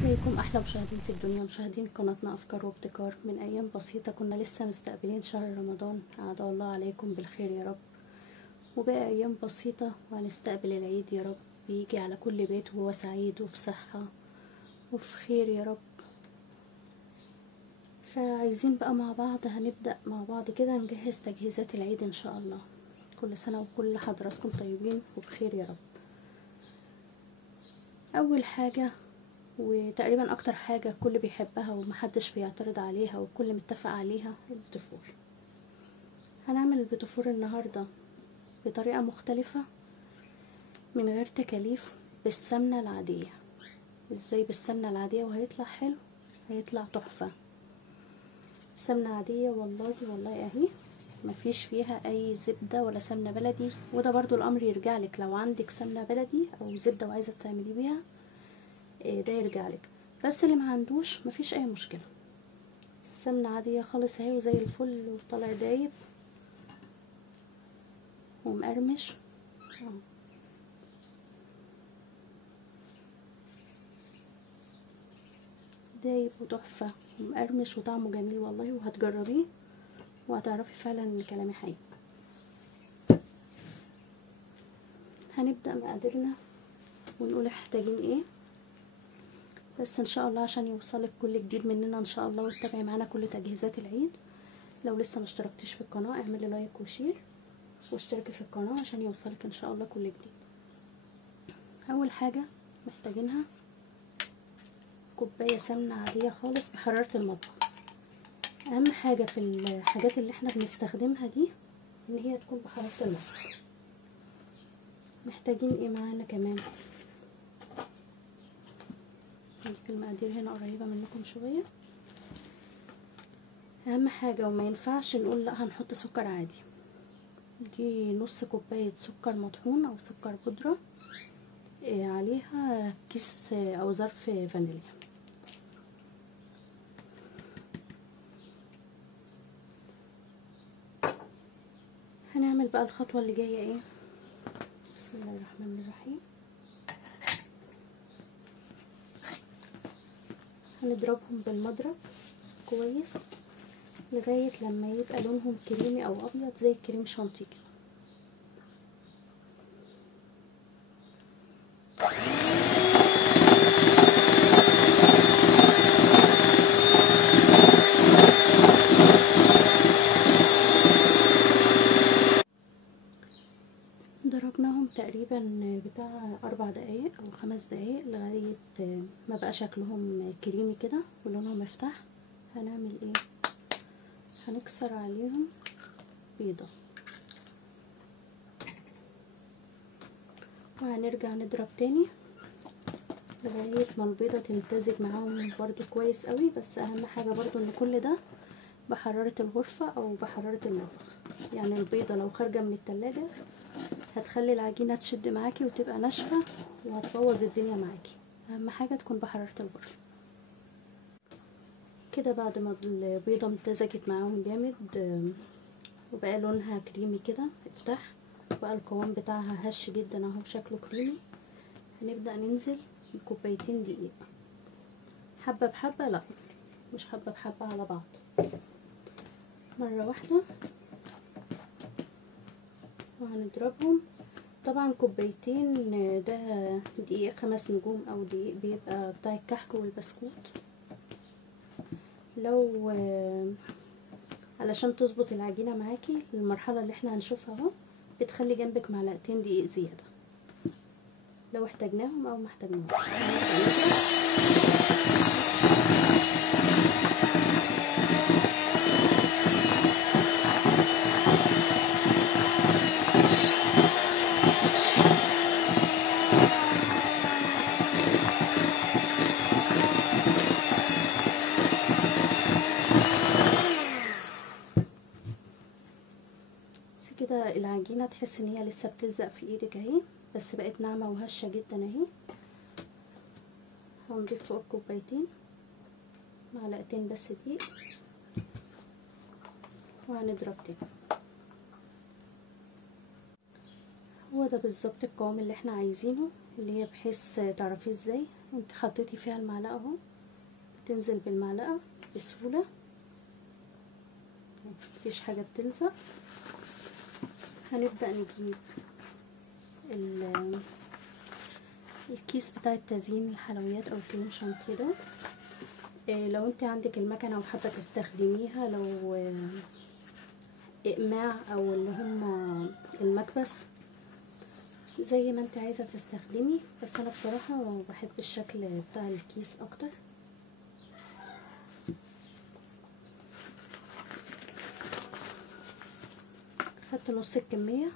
ازيكم احلى مشاهدين في الدنيا، مشاهدين قناتنا افكار وابتكار. من ايام بسيطة كنا لسه مستقبلين شهر رمضان، عاد الله عليكم بالخير يا رب. وبقى ايام بسيطة وهنستقبل العيد يا رب، بيجي على كل بيت وهو سعيد وفي صحة وفي خير يا رب. فعايزين بقى مع بعض هنبدأ مع بعض كده نجهز تجهيزات العيد ان شاء الله. كل سنة وكل حضراتكم طيبين وبخير يا رب. اول حاجة وتقريبا اكتر حاجة الكل بيحبها ومحدش بيعترض عليها والكل متفق عليها، البتفور. هنعمل البتفور النهاردة بطريقة مختلفة من غير تكاليف، بالسمنة العادية. ازاي بالسمنة العادية وهيطلع حلو؟ هيطلع تحفة. سمنة عادية والله اهي، مفيش فيها اي زبدة ولا سمنة بلدي. وده برضو الامر يرجع لك، لو عندك سمنة بلدي او زبدة وعايزة تعملي بيها ده يرجع لك، بس اللي ما عندوش مفيش اي مشكلة. السمنة عادية خالص اهي وزي الفل وطالع دايب ومقرمش. دايب وتحفة ومقرمش وطعمه جميل والله، وهتجربيه وهتعرفي فعلا ان كلامي حقيقي. هنبدأ مقاديرنا ونقول محتاجين ايه، بس ان شاء الله عشان يوصلك كل جديد مننا ان شاء الله وتتابعي معانا كل تجهيزات العيد. لو لسه ما اشتركتيش في القناه اعملي لايك وشير واشتركي في القناه عشان يوصلك ان شاء الله كل جديد. اول حاجه محتاجينها كوبايه سمنه عاديه خالص بحراره المطبخ. اهم حاجه في الحاجات اللي احنا بنستخدمها دي ان هي تكون بحراره المطبخ. محتاجين ايه معانا كمان؟ نجيب المقادير هنا قريبه منكم شويه. اهم حاجه وما ينفعش نقول لا هنحط سكر عادي، دي نص كوبايه سكر مطحون او سكر بودره، عليها كيس او ظرف فانيليا. هنعمل بقى الخطوه اللي جايه ايه. بسم الله الرحمن الرحيم. هنضربهم بالمضرب كويس لغايه لما يبقى لونهم كريمي او ابيض زي الكريم شانتيه كده. ضربناهم تقريبا بتاع 4 دقايق او 5 دقايق لغايه ما بقى شكلهم كريمي كده ولونهم مفتاح. هنعمل ايه؟ هنكسر عليهم بيضه وهنرجع نضرب تاني لغايه ما البيضه تمتزج معاهم برضو كويس قوي. بس اهم حاجه برضو ان كل ده بحراره الغرفه او بحراره المطبخ. يعني البيضه لو خارجه من التلاجة هتخلي العجينه تشد معاكي وتبقى ناشفه وهتبوظ الدنيا معاكي. اهم حاجه تكون بحراره الغرفه. كده بعد ما البيضه امتزجت معاهم جامد وبقى لونها كريمي كده افتح، بقى القوام بتاعها هش جدا اهو شكله كريمي. هنبدا ننزل بكوبايتين دقيق، حبه بحبه، لا مش حبه بحبه على بعض، مره واحده. وهنضربهم طبعا كوبايتين ده دقيق 5 نجوم او دقيق بيبقى بتاع الكحك والبسكوت. لو علشان تظبط العجينه معاكي للمرحله اللي احنا هنشوفها اهو بتخلي جنبك معلقتين دقيق زياده لو احتاجناهم او ما احتاجناهمش. كده العجينه تحس ان هي لسه بتلزق في ايدك اهي، بس بقت ناعمه وهشه جدا اهي. هنضيف فوق الكوبايتين معلقتين بس دقيق وهنضرب تاني. هو ده بالظبط القوام اللي احنا عايزينه، اللي هي بحيث تعرفيه ازاي. انت حطيتي فيها المعلقه اهو، تنزل بالمعلقه بسهوله، مفيش حاجه بتلزق. هنبدا نجيب الكيس بتاع التزيين الحلويات او الكريم شانتيه ده. لو انت عندك المكنه وحابه تستخدميها، لو اقماع او اللي هما المكبس، زي ما انت عايزه تستخدمي. بس انا بصراحه بحب الشكل بتاع الكيس اكتر. خدت نص الكميه،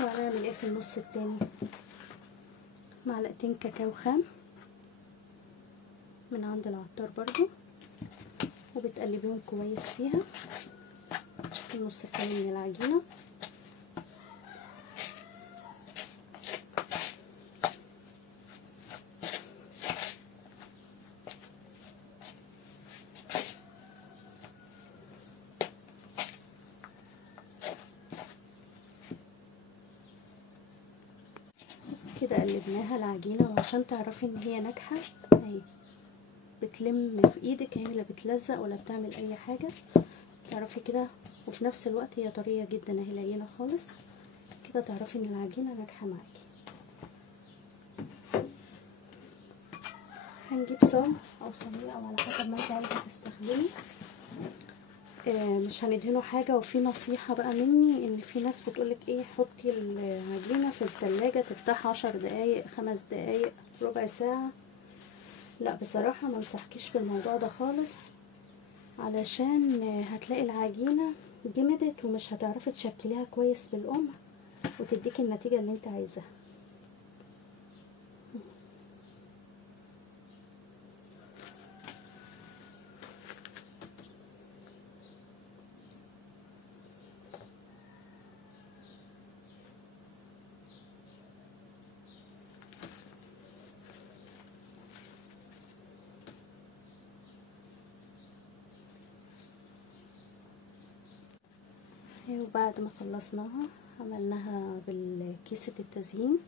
وهنعمل ايه في النص التاني؟ معلقتين كاكاو خام من عند العطار برضو، وبتقلبيهم كويس فيها. النص التاني من العجينه. كده قلبناها العجينه، وعشان تعرفي ان هي ناجحه اهي، بتلم في ايدك، هي لا بتلزق ولا بتعمل اي حاجه، تعرفي كده. وفي نفس الوقت هي طريه جدا اهي، لينه خالص كده، تعرفي ان العجينه ناجحه معاكي. هنجيب صاج او صينيه او على حسب ما انت عايزه تستخدمي. مش هندهنه حاجه. وفي نصيحه بقى مني، ان في ناس بتقولك ايه، حطي العجينه في التلاجة ترتاح 10 دقايق، 5 دقايق، ربع ساعه. لا بصراحه ما انصحكيش بالموضوع ده خالص، علشان هتلاقي العجينه جمدت ومش هتعرفي تشكليها كويس بالقمع وتديكي النتيجه اللي انت عايزاها. وبعد ما خلصناها عملناها بالكيسة التزيين،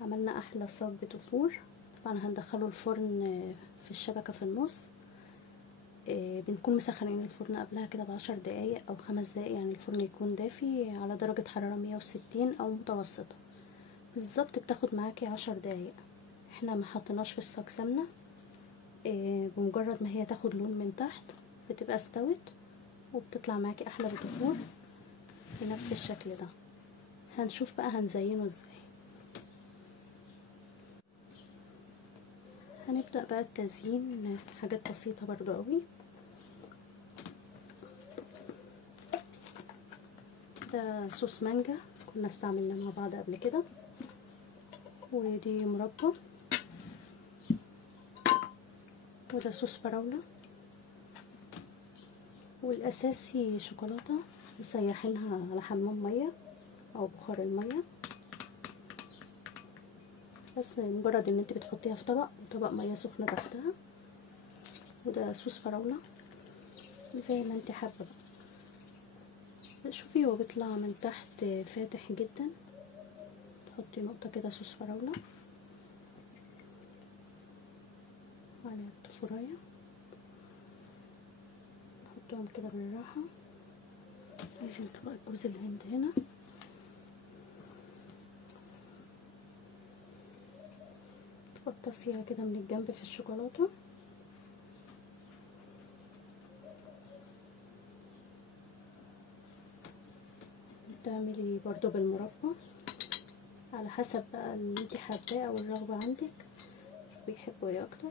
عملنا احلى صاج بتفور. طبعا هندخله الفرن في الشبكة في النص. بنكون مسخنين الفرن قبلها كده ب10 دقايق او 5 دقايق، يعني الفرن يكون دافي على درجة حرارة 160 او متوسطة بالظبط. بتاخد معاكي 10 دقايق. احنا ما حطيناش في الصاج سمنة. بمجرد ما هي تاخد لون من تحت بتبقى استوت، وبتطلع معاكي احلى بتفور بنفس الشكل ده. هنشوف بقى هنزينه ازاي. هنبدأ بقى التزيين، حاجات بسيطة برضو قوي. ده صوص مانجا كنا استعملناه مع بعض قبل كده، ودي مربى، وده صوص فراولة، والاساسي شوكولاتة مسيحينها على حمام مية او بخار المية. بس مجرد ان انت بتحطيها في طبق وطبق مية سخنة تحتها. وده صوص فراولة زي ما انت حابة بقى. شوفي هو بيطلع من تحت فاتح جدا. تحطي نقطة كده صوص فراولة على الضفراية، نحطهم كده بالراحة. عايزين طبق جوز الهند هنا. تغطسيها كده من الجنب في الشوكولاتة. تعملي برضو بالمربى على حسب بقى اللي انت حباه او الرغبة عندك، بيحبوا ايه اكتر.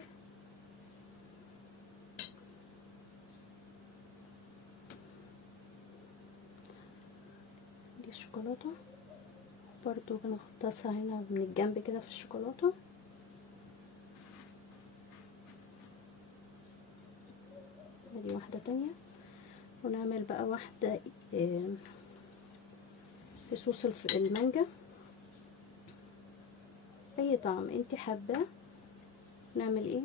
دي الشوكولاتة برضو بنغطسها هنا من الجنب كده في الشوكولاتة. ادي واحدة تانية. ونعمل بقى واحدة بصوص المانجا، اي طعم انت حاباه. نعمل ايه،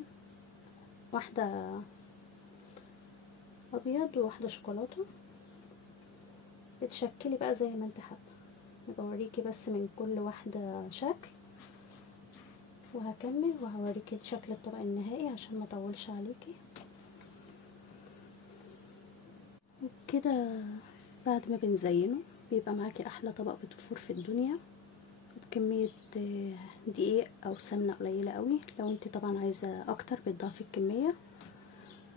واحدة ابيض وواحدة شوكولاتة. بتشكلي بقى زي ما انت حابه. بوريكي بس من كل واحده شكل، وهكمل وهوريكي شكل الطبق النهائي عشان ما اطولش عليكي. وكده بعد ما بنزينه بيبقى معاكي احلى طبق بتفور في الدنيا، بكمية دقيق او سمنة قليلة قوي. لو انت طبعا عايزة اكتر بتضافي الكمية.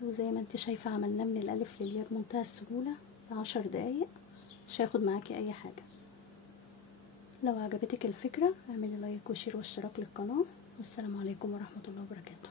وزي ما انت شايفة عملناه من الالف للياء بمنتهى السهولة في 10 دقايق، مش هياخد معاكي اي حاجة. لو عجبتك الفكرة اعملي لايك وشير واشتراك للقناة، والسلام عليكم ورحمة الله وبركاته.